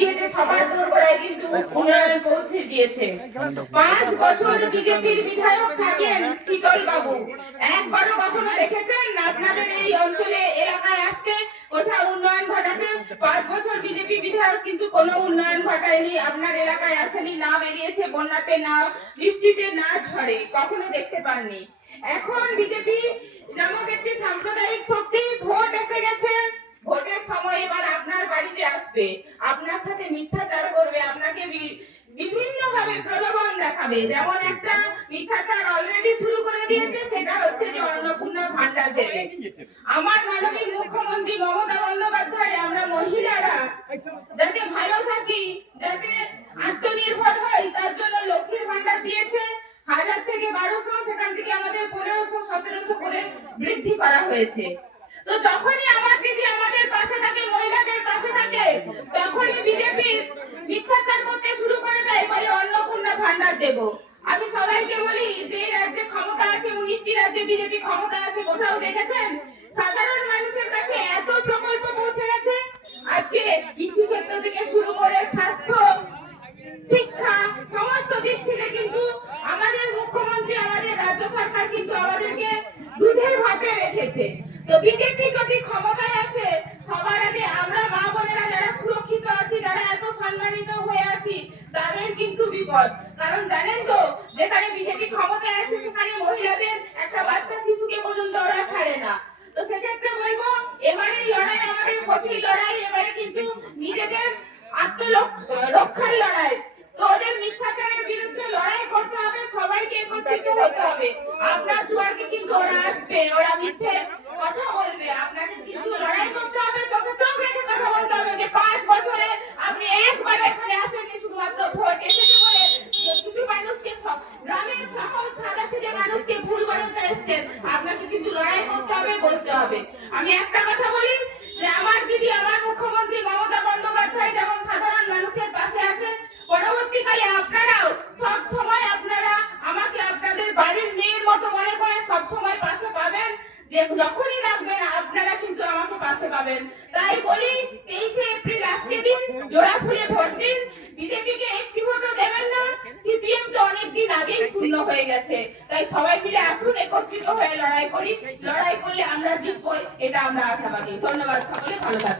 দিয়েছে, সবার দোরগোড়ায় কিন্তু উন্নয়ন পৌঁছে দিয়েছে। 5 বছর বিজেপির বিধায়ক থাকেন শীতল বাবু, একবারও কখনো দেখেছেন আপনাদের এই অঞ্চলে এলাকায় আসতে কোথাও উন্নয়ন ঘটাতে? 5 বছর বিজেপি বিধায়ক কিন্তু কোনো উন্নয়ন ঘটায়নি, আপনার এলাকায় আসেনি, না বেরিয়েছে বন্যাতে, না বৃষ্টিতে, না ঝড়ে, কখনো দেখতে পাননি। এখন বিজেপি নামক একটি সাম্প্রদায়িক শক্তি, ভোট এসে গেছে, ভোটের সময় এবার আপনার বাড়িতে আসবে, আপনার সাথে মিথ্যাচার করবে, আপনাকে বিভিন্ন ভাবে প্রলোভন দেখাবে। যেমন একটা মিথ্যাচার অলরেডি শুরু করে দিয়েছে, সেটা হচ্ছে যে অন্নপূর্ণা ভান্ডার দেবে। আমার মাননীয় মুখ্যমন্ত্রী মমতা বন্দ্যোপাধ্যায় আমরা মহিলারা যাতে ভালো থাকি, যাতে আত্মনির্ভর হই, তার জন্য লক্ষ্মীর ভান্ডার দিয়েছে। 1000 থেকে 1200, সেখান থেকে আমাদের 1500 1700 করে বৃদ্ধি করা হয়েছে। তো যখনই আমার দিদি আমাদের পাশে থাকে, মহিলাদের পাশে থাকে, তখনই বিজেপি মিথ্যাচার করতে শুরু করে দেয়, বলে অন্নপূর্ণা ভান্ডার দেব। আমি সবাইকে বলি, যে রাজ্যে ক্ষমতা আছে, 19টি রাজ্যে বিজেপি ক্ষমতা আছে, কোথাও দেখেছেন সাধারণ মানুষের কাছে এত প্রকল্প পৌঁছে গেছে? আজকে কৃষি ক্ষেত্র থেকে শুরু করে স্বাস্থ্য, শিক্ষা, সমস্ত দিক থেকে কিন্তু আমাদের মুখ্যমন্ত্রী, আমাদের রাজ্য সরকার কিন্তু আমাদেরকে দুধের ভাতে রেখেছে। তো বিজেপি যদি ক্ষমতায় আসে, সবার আগে আমরা মা বোনেরা যারা সুরক্ষিত আছি, যারা এত সম্মানিত হয়ে আছি, তাদের কিন্তু বিপদ। কারণ জানেন তো, যেখানে বিজেপি ক্ষমতায় আসে সেখানে মহিলাদের একটা বাচ্চা শিশুকে পর্যন্ত ওরা ছাড়ে না। তো সেক্ষেত্রে বলবো, এবারে লড়াই আমাদের কঠিন লড়াই, এবারে কিন্তু নিজেদের আত্মরক্ষার লড়াই। তো ওদের মিথ্যাচারের বিরুদ্ধে লড়াই করতে হবে, সবাইকে একত্রিত হতে হবে। আপনার দুয়ারকে কিন্তু ওরা আসবে, ওরা মিথ্যে কথা বলবে, আপনাকে কিন্তু লড়াই করতে হবে, চোখে চোখ রেখে কথা বলতে হবে যে 5 বছরে আপনি একবার এখানে আসেননি, শুধুমাত্র ভোট এসেছে বলে কিছু মানুষকে, গ্রামের সহজ সাদা সিধে মানুষকে ভুল বানাতে এসেছেন। আপনাকে কিন্তু লড়াই করতে হবে, বলতে হবে। আমি একটা কথা বলি, যে আমার দিদি, আমার মুখ্যমন্ত্রী মমতা বন্দ্যোপাধ্যায় যেমন সাধারণ মানুষের পাশে আছেন, পরবর্তীকালে আপনারাও সব সময় আপনারা আমাকে আপনাদের বাড়ির মেয়ের মতো মনে করে সব সময় পাশে পাবেন। যে যখনই লাগবেন আপনারা কিন্তু আমাকে পাশে পাবেন। তাই বলি, 23 এপ্রিল আসছে দিন, জোড়া ফুলে ভোট দিন। বিজেপিকে একটি ভোটও দেবেন না, সিপিএম তো অনেকদিন আগেই শূন্য হয়ে গেছে। তাই সবাই মিলে আসুন, একত্রিত হয়ে লড়াই করি। লড়াই করলে আমরা জিতবো, এটা আমরা আশাবাদী। ধন্যবাদ, সকলে ভালো থাকুন।